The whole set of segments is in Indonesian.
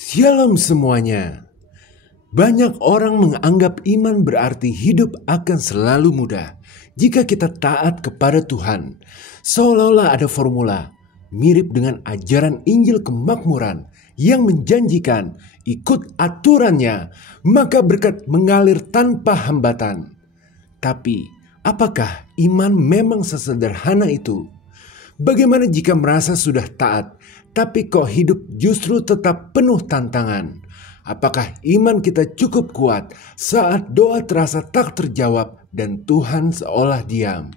Shalom semuanya. Banyak orang menganggap iman berarti hidup akan selalu mudah jika kita taat kepada Tuhan. Seolah-olah ada formula mirip dengan ajaran Injil kemakmuran yang menjanjikan ikut aturannya maka berkat mengalir tanpa hambatan. Tapi apakah iman memang sesederhana itu? Bagaimana jika merasa sudah taat, tapi kok hidup justru tetap penuh tantangan? Apakah iman kita cukup kuat saat doa terasa tak terjawab dan Tuhan seolah diam?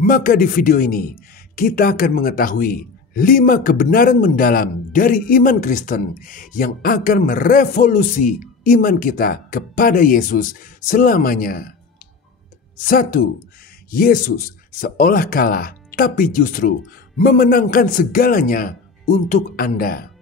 Maka di video ini, kita akan mengetahui 5 kebenaran mendalam dari iman Kristen yang akan merevolusi iman kita kepada Yesus selamanya. 1. Yesus seolah kalah, tapi justru memenangkan segalanya untuk Anda.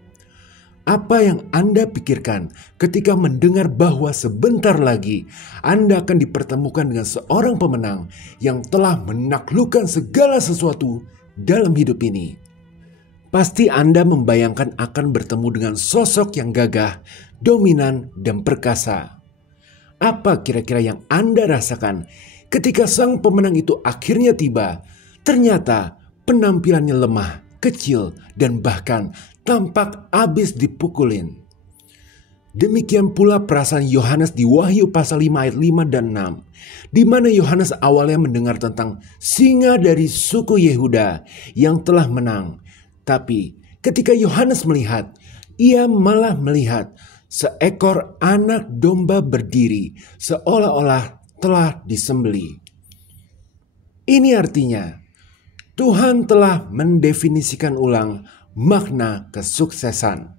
Apa yang Anda pikirkan ketika mendengar bahwa sebentar lagi Anda akan dipertemukan dengan seorang pemenang yang telah menaklukkan segala sesuatu dalam hidup ini? Pasti Anda membayangkan akan bertemu dengan sosok yang gagah, dominan, dan perkasa. Apa kira-kira yang Anda rasakan ketika sang pemenang itu akhirnya tiba? Ternyata penampilannya lemah, kecil, dan bahkan tampak habis dipukulin. Demikian pula perasaan Yohanes di Wahyu pasal 5 ayat 5 dan 6, di mana Yohanes awalnya mendengar tentang singa dari suku Yehuda yang telah menang. Tapi ketika Yohanes melihat, ia malah melihat seekor anak domba berdiri seolah-olah telah disembelih. Ini artinya Tuhan telah mendefinisikan ulang makna kesuksesan.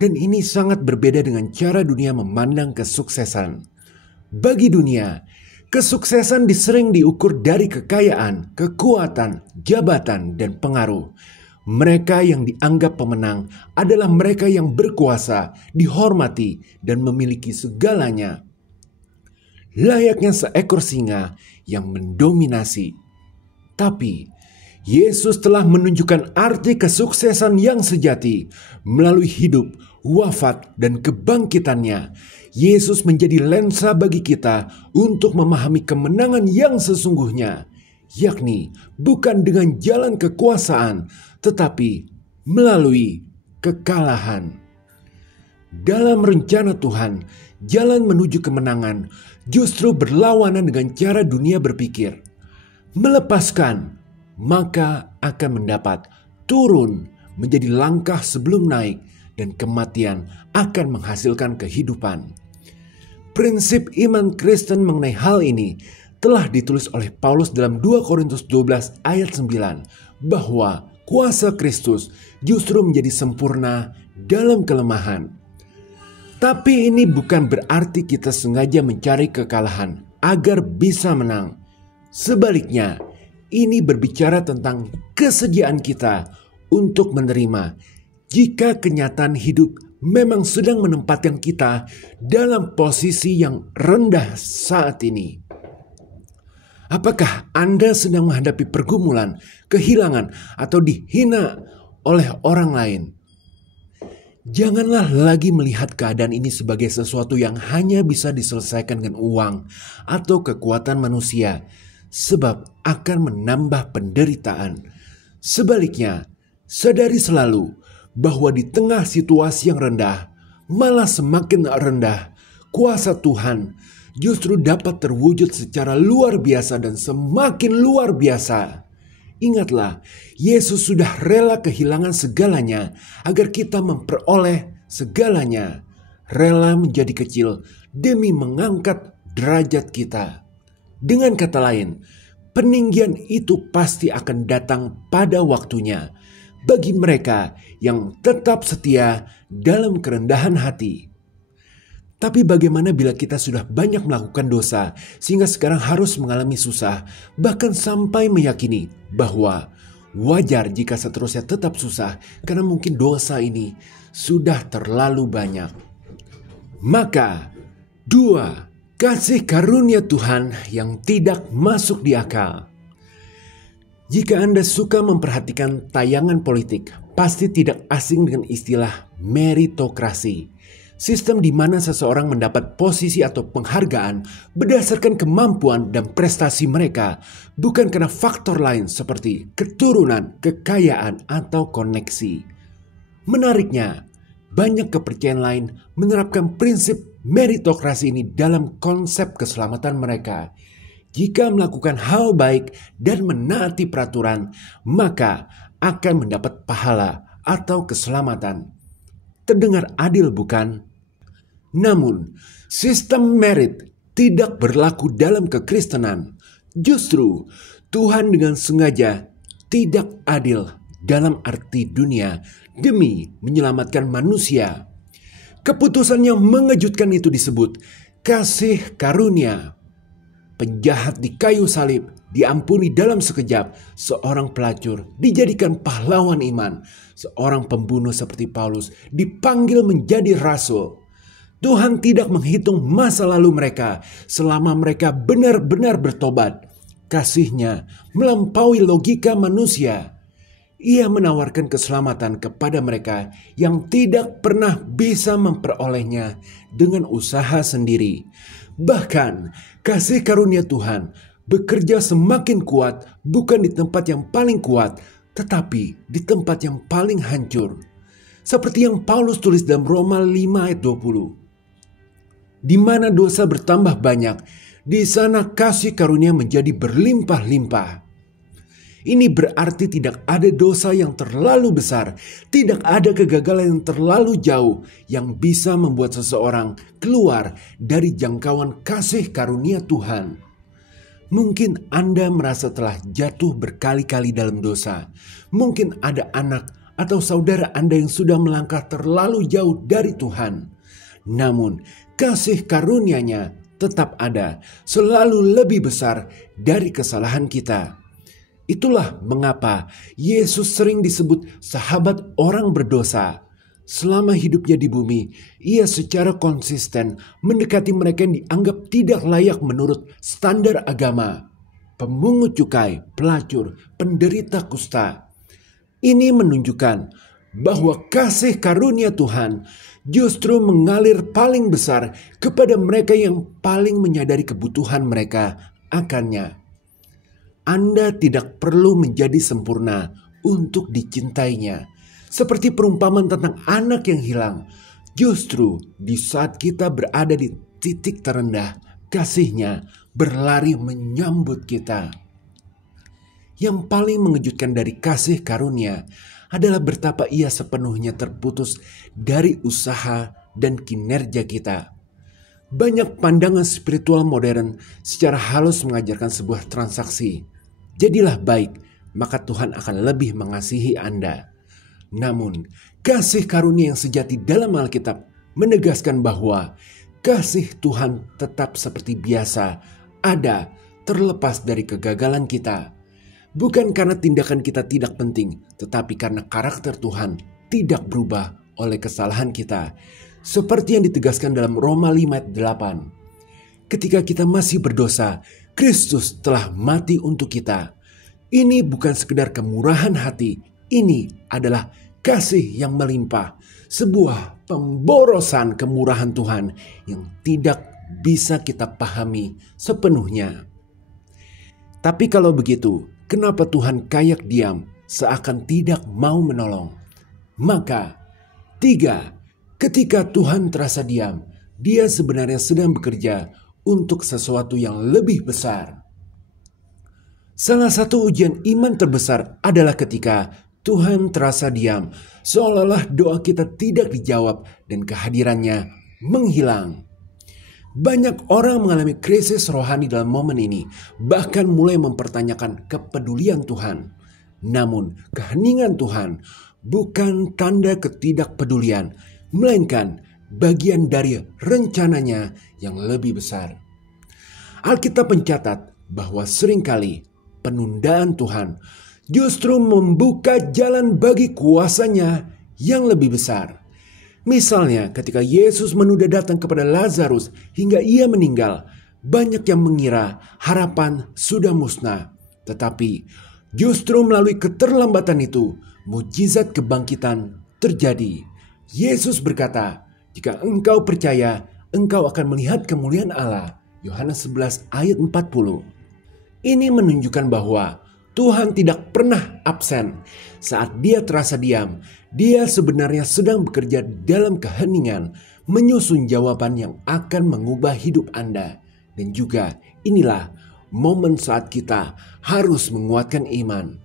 Dan ini sangat berbeda dengan cara dunia memandang kesuksesan. Bagi dunia, kesuksesan sering diukur dari kekayaan, kekuatan, jabatan, dan pengaruh. Mereka yang dianggap pemenang adalah mereka yang berkuasa, dihormati, dan memiliki segalanya. Layaknya seekor singa yang mendominasi. Tapi Yesus telah menunjukkan arti kesuksesan yang sejati melalui hidup, wafat, dan kebangkitannya. Yesus menjadi lensa bagi kita untuk memahami kemenangan yang sesungguhnya, yakni bukan dengan jalan kekuasaan, tetapi melalui kekalahan. Dalam rencana Tuhan, jalan menuju kemenangan justru berlawanan dengan cara dunia berpikir. Melepaskan maka akan mendapat, turun menjadi langkah sebelum naik, dan kematian akan menghasilkan kehidupan. Prinsip iman Kristen mengenai hal ini telah ditulis oleh Paulus dalam 2 Korintus 12 ayat 9, bahwa kuasa Kristus justru menjadi sempurna dalam kelemahan. Tapi ini bukan berarti kita sengaja mencari kekalahan agar bisa menang. Sebaliknya, ini berbicara tentang kesediaan kita untuk menerima jika kenyataan hidup memang sedang menempatkan kita dalam posisi yang rendah saat ini. Apakah Anda sedang menghadapi pergumulan, kehilangan, atau dihina oleh orang lain? Janganlah lagi melihat keadaan ini sebagai sesuatu yang hanya bisa diselesaikan dengan uang atau kekuatan manusia, sebab akan menambah penderitaan. Sebaliknya, sadari selalu bahwa di tengah situasi yang rendah, malah semakin rendah, kuasa Tuhan justru dapat terwujud secara luar biasa dan semakin luar biasa. Ingatlah, Yesus sudah rela kehilangan segalanya agar kita memperoleh segalanya. Rela menjadi kecil demi mengangkat derajat kita. Dengan kata lain, peninggian itu pasti akan datang pada waktunya bagi mereka yang tetap setia dalam kerendahan hati. Tapi bagaimana bila kita sudah banyak melakukan dosa sehingga sekarang harus mengalami susah, bahkan sampai meyakini bahwa wajar jika seterusnya tetap susah karena mungkin dosa ini sudah terlalu banyak. Maka 2. Kasih karunia Tuhan yang tidak masuk di akal. Jika Anda suka memperhatikan tayangan politik, pasti tidak asing dengan istilah meritokrasi. Sistem di mana seseorang mendapat posisi atau penghargaan berdasarkan kemampuan dan prestasi mereka, bukan karena faktor lain seperti keturunan, kekayaan, atau koneksi. Menariknya, banyak kepercayaan lain menerapkan prinsip meritokrasi ini dalam konsep keselamatan mereka. Jika melakukan hal baik dan menaati peraturan, maka akan mendapat pahala atau keselamatan. Terdengar adil, bukan? Namun, sistem merit tidak berlaku dalam kekristenan. Justru, Tuhan dengan sengaja tidak adil dalam arti dunia demi menyelamatkan manusia. Keputusan yang mengejutkan itu disebut kasih karunia. Penjahat di kayu salib diampuni dalam sekejap. Seorang pelacur dijadikan pahlawan iman. Seorang pembunuh seperti Paulus dipanggil menjadi rasul. Tuhan tidak menghitung masa lalu mereka selama mereka benar-benar bertobat. Kasih-Nya melampaui logika manusia. Ia menawarkan keselamatan kepada mereka yang tidak pernah bisa memperolehnya dengan usaha sendiri. Bahkan kasih karunia Tuhan bekerja semakin kuat bukan di tempat yang paling kuat, tetapi di tempat yang paling hancur. Seperti yang Paulus tulis dalam Roma 5 ayat 20. Di mana dosa bertambah banyak, di sana kasih karunia menjadi berlimpah-limpah. Ini berarti tidak ada dosa yang terlalu besar, tidak ada kegagalan yang terlalu jauh yang bisa membuat seseorang keluar dari jangkauan kasih karunia Tuhan. Mungkin Anda merasa telah jatuh berkali-kali dalam dosa. Mungkin ada anak atau saudara Anda yang sudah melangkah terlalu jauh dari Tuhan. Namun, kasih karunia-Nya tetap ada, selalu lebih besar dari kesalahan kita. Itulah mengapa Yesus sering disebut sahabat orang berdosa. Selama hidupnya di bumi, ia secara konsisten mendekati mereka yang dianggap tidak layak menurut standar agama. Pemungut cukai, pelacur, penderita kusta. Ini menunjukkan bahwa kasih karunia Tuhan justru mengalir paling besar kepada mereka yang paling menyadari kebutuhan mereka akannya. Anda tidak perlu menjadi sempurna untuk dicintainya. Seperti perumpamaan tentang anak yang hilang. Justru di saat kita berada di titik terendah, kasih-Nya berlari menyambut kita. Yang paling mengejutkan dari kasih karunia adalah betapa ia sepenuhnya terputus dari usaha dan kinerja kita. Banyak pandangan spiritual modern secara halus mengajarkan sebuah transaksi. Jadilah baik, maka Tuhan akan lebih mengasihi Anda. Namun, kasih karunia yang sejati dalam Alkitab menegaskan bahwa kasih Tuhan tetap seperti biasa, ada terlepas dari kegagalan kita. Bukan karena tindakan kita tidak penting, tetapi karena karakter Tuhan tidak berubah oleh kesalahan kita. Seperti yang ditegaskan dalam Roma 5 ayat 8. Ketika kita masih berdosa, Kristus telah mati untuk kita. Ini bukan sekedar kemurahan hati, ini adalah kasih yang melimpah. Sebuah pemborosan kemurahan Tuhan yang tidak bisa kita pahami sepenuhnya. Tapi kalau begitu, kenapa Tuhan kayak diam seakan tidak mau menolong? Maka, 3. Ketika Tuhan terasa diam, Dia sebenarnya sedang bekerja untuk sesuatu yang lebih besar. Salah satu ujian iman terbesar adalah ketika Tuhan terasa diam, seolah-olah doa kita tidak dijawab dan kehadirannya menghilang. Banyak orang mengalami krisis rohani dalam momen ini, bahkan mulai mempertanyakan kepedulian Tuhan. Namun, keheningan Tuhan bukan tanda ketidakpedulian, melainkan bagian dari rencananya yang lebih besar. Alkitab mencatat bahwa seringkali penundaan Tuhan justru membuka jalan bagi kuasa-Nya yang lebih besar. Misalnya ketika Yesus menunda datang kepada Lazarus hingga ia meninggal, banyak yang mengira harapan sudah musnah. Tetapi justru melalui keterlambatan itu, mujizat kebangkitan terjadi. Yesus berkata, "Jika engkau percaya, engkau akan melihat kemuliaan Allah." Yohanes 11 ayat 40. Ini menunjukkan bahwa Tuhan tidak pernah absen. Saat Dia terasa diam, Dia sebenarnya sedang bekerja dalam keheningan, menyusun jawaban yang akan mengubah hidup Anda. Dan juga inilah momen saat kita harus menguatkan iman.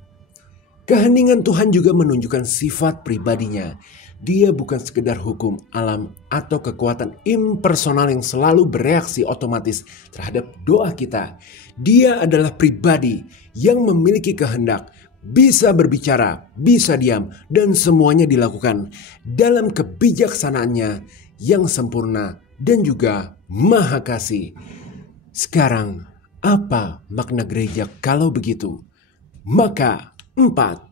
Keheningan Tuhan juga menunjukkan sifat pribadinya. Dia bukan sekedar hukum alam atau kekuatan impersonal yang selalu bereaksi otomatis terhadap doa kita. Dia adalah pribadi yang memiliki kehendak, bisa berbicara, bisa diam, dan semuanya dilakukan dalam kebijaksanaannya yang sempurna dan juga maha kasih. Sekarang, apa makna gereja kalau begitu? Maka 4.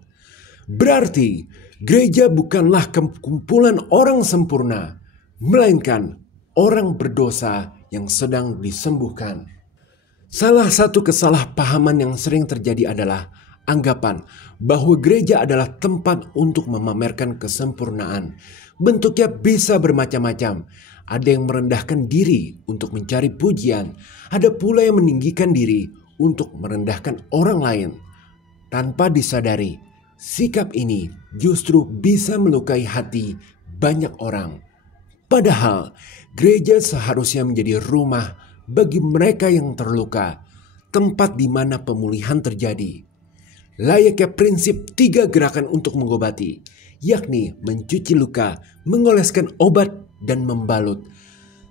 Berarti gereja bukanlah kumpulan orang sempurna, melainkan orang berdosa yang sedang disembuhkan. Salah satu kesalahpahaman yang sering terjadi adalah anggapan bahwa gereja adalah tempat untuk memamerkan kesempurnaan. Bentuknya bisa bermacam-macam. Ada yang merendahkan diri untuk mencari pujian. Ada pula yang meninggikan diri untuk merendahkan orang lain. Tanpa disadari, sikap ini justru bisa melukai hati banyak orang. Padahal gereja seharusnya menjadi rumah bagi mereka yang terluka, tempat di mana pemulihan terjadi. Layaknya prinsip 3 gerakan untuk mengobati, yakni mencuci luka, mengoleskan obat, dan membalut.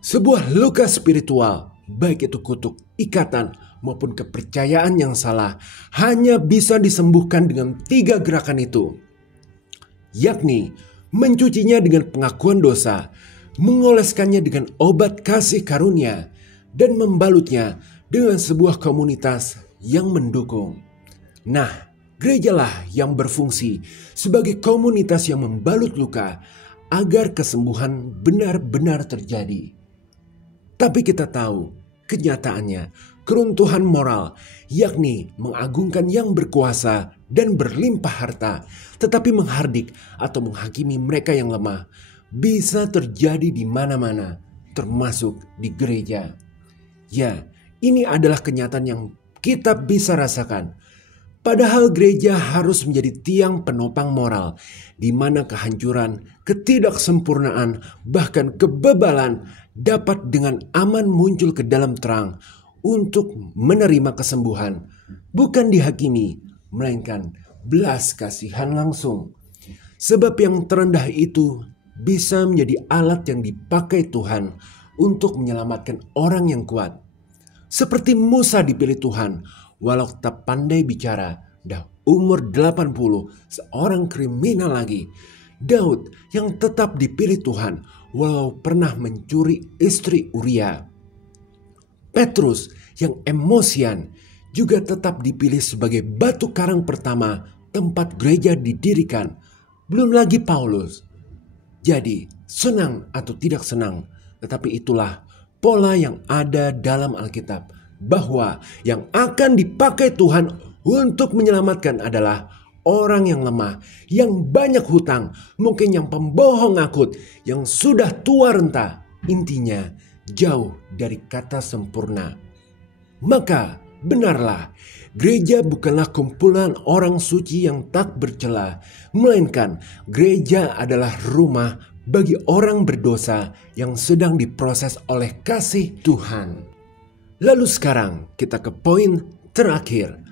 Sebuah luka spiritual, baik itu kutuk, ikatan, maupun kepercayaan yang salah, hanya bisa disembuhkan dengan 3 gerakan itu, yakni mencucinya dengan pengakuan dosa, mengoleskannya dengan obat kasih karunia, dan membalutnya dengan sebuah komunitas yang mendukung. Nah, gerejalah yang berfungsi sebagai komunitas yang membalut luka agar kesembuhan benar-benar terjadi. Tapi kita tahu, kenyataannya keruntuhan moral, yakni mengagungkan yang berkuasa dan berlimpah harta, tetapi menghardik atau menghakimi mereka yang lemah, bisa terjadi di mana-mana, termasuk di gereja. Ya, ini adalah kenyataan yang kita bisa rasakan. Padahal gereja harus menjadi tiang penopang moral, di mana kehancuran, ketidaksempurnaan, bahkan kebebalan dapat dengan aman muncul ke dalam terang untuk menerima kesembuhan, bukan dihakimi, melainkan belas kasihan langsung. Sebab yang terendah itu bisa menjadi alat yang dipakai Tuhan untuk menyelamatkan orang yang kuat. Seperti Musa dipilih Tuhan, walau tak pandai bicara, dah umur 80, seorang kriminal lagi. Daud yang tetap dipilih Tuhan, walau pernah mencuri istri Uria. Petrus yang emosian juga tetap dipilih sebagai batu karang pertama tempat gereja didirikan. Belum lagi Paulus. Jadi, senang atau tidak senang, tetapi itulah pola yang ada dalam Alkitab, bahwa yang akan dipakai Tuhan untuk menyelamatkan adalah orang yang lemah, yang banyak hutang, mungkin yang pembohong akut, yang sudah tua renta, intinya jauh dari kata sempurna. Maka benarlah, gereja bukanlah kumpulan orang suci yang tak bercela, melainkan gereja adalah rumah bagi orang berdosa yang sedang diproses oleh kasih Tuhan. Lalu sekarang kita ke poin terakhir.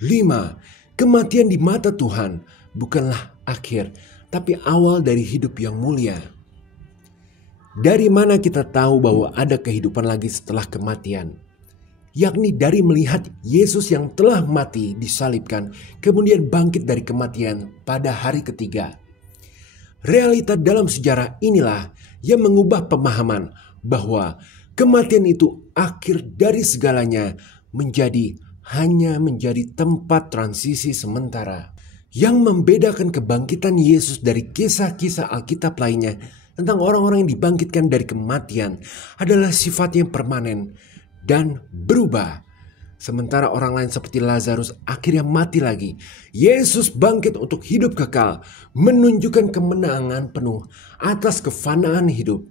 5. Kematian di mata Tuhan bukanlah akhir, tapi awal dari hidup yang mulia. Dari mana kita tahu bahwa ada kehidupan lagi setelah kematian? Yakni dari melihat Yesus yang telah mati disalibkan, kemudian bangkit dari kematian pada hari ketiga. Realita dalam sejarah inilah yang mengubah pemahaman bahwa kematian itu akhir dari segalanya hanya menjadi tempat transisi sementara. Yang membedakan kebangkitan Yesus dari kisah-kisah Alkitab lainnya tentang orang-orang yang dibangkitkan dari kematian adalah sifatnya yang permanen dan berubah. Sementara orang lain seperti Lazarus akhirnya mati lagi, Yesus bangkit untuk hidup kekal, menunjukkan kemenangan penuh atas kefanaan hidup.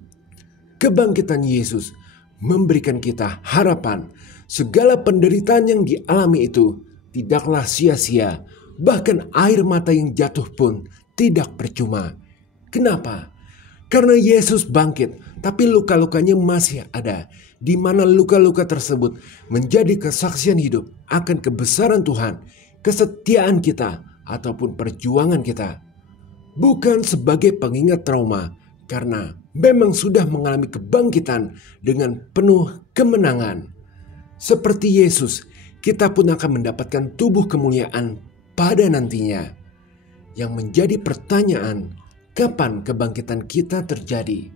Kebangkitan Yesus memberikan kita harapan. Segala penderitaan yang dialami itu tidaklah sia-sia, bahkan air mata yang jatuh pun tidak percuma. Kenapa? Karena Yesus bangkit, tapi luka-lukanya masih ada, di mana luka-luka tersebut menjadi kesaksian hidup akan kebesaran Tuhan, kesetiaan kita, ataupun perjuangan kita. Bukan sebagai pengingat trauma, karena memang sudah mengalami kebangkitan dengan penuh kemenangan. Seperti Yesus, kita pun akan mendapatkan tubuh kemuliaan pada nantinya. Yang menjadi pertanyaan, kapan kebangkitan kita terjadi?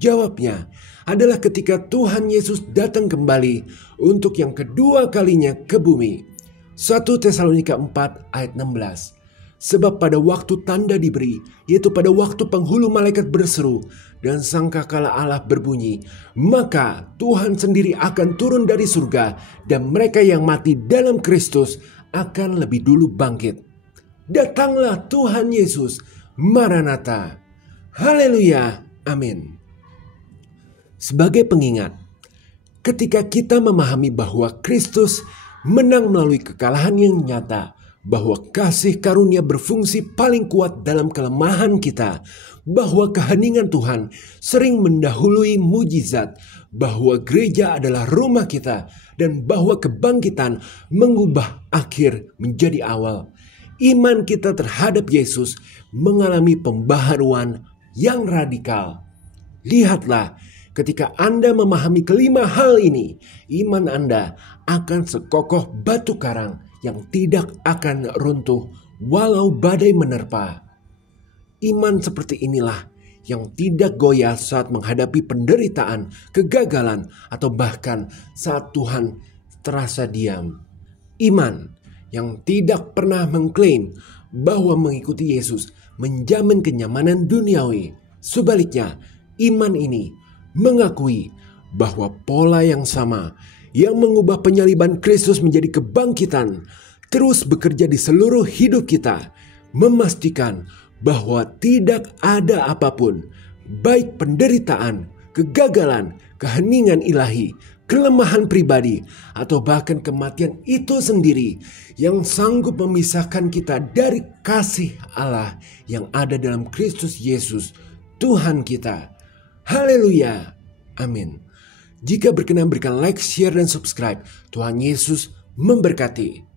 Jawabnya adalah ketika Tuhan Yesus datang kembali untuk yang kedua kalinya ke bumi. 1 Tesalonika 4 ayat 16. Sebab pada waktu tanda diberi, yaitu pada waktu penghulu malaikat berseru dan sangkakala Allah berbunyi, maka Tuhan sendiri akan turun dari surga dan mereka yang mati dalam Kristus akan lebih dulu bangkit. Datanglah Tuhan Yesus, Maranatha. Haleluya, amin. Sebagai pengingat, ketika kita memahami bahwa Kristus menang melalui kekalahan yang nyata, bahwa kasih karunia berfungsi paling kuat dalam kelemahan kita, bahwa keheningan Tuhan sering mendahului mujizat, bahwa gereja adalah rumah kita, dan bahwa kebangkitan mengubah akhir menjadi awal. Iman kita terhadap Yesus mengalami pembaharuan yang radikal. Lihatlah, ketika Anda memahami kelima hal ini, iman Anda akan sekokoh batu karang yang tidak akan runtuh walau badai menerpa. Iman seperti inilah yang tidak goyah saat menghadapi penderitaan, kegagalan, atau bahkan saat Tuhan terasa diam. Iman yang tidak pernah mengklaim bahwa mengikuti Yesus menjamin kenyamanan duniawi. Sebaliknya, iman ini mengakui bahwa pola yang sama yang mengubah penyaliban Kristus menjadi kebangkitan terus bekerja di seluruh hidup kita, memastikan bahwa tidak ada apapun, baik penderitaan, kegagalan, keheningan ilahi, kelemahan pribadi, atau bahkan kematian itu sendiri yang sanggup memisahkan kita dari kasih Allah yang ada dalam Kristus Yesus, Tuhan kita. Haleluya, amin. Jika berkenan berikan like, share, dan subscribe. Tuhan Yesus memberkati.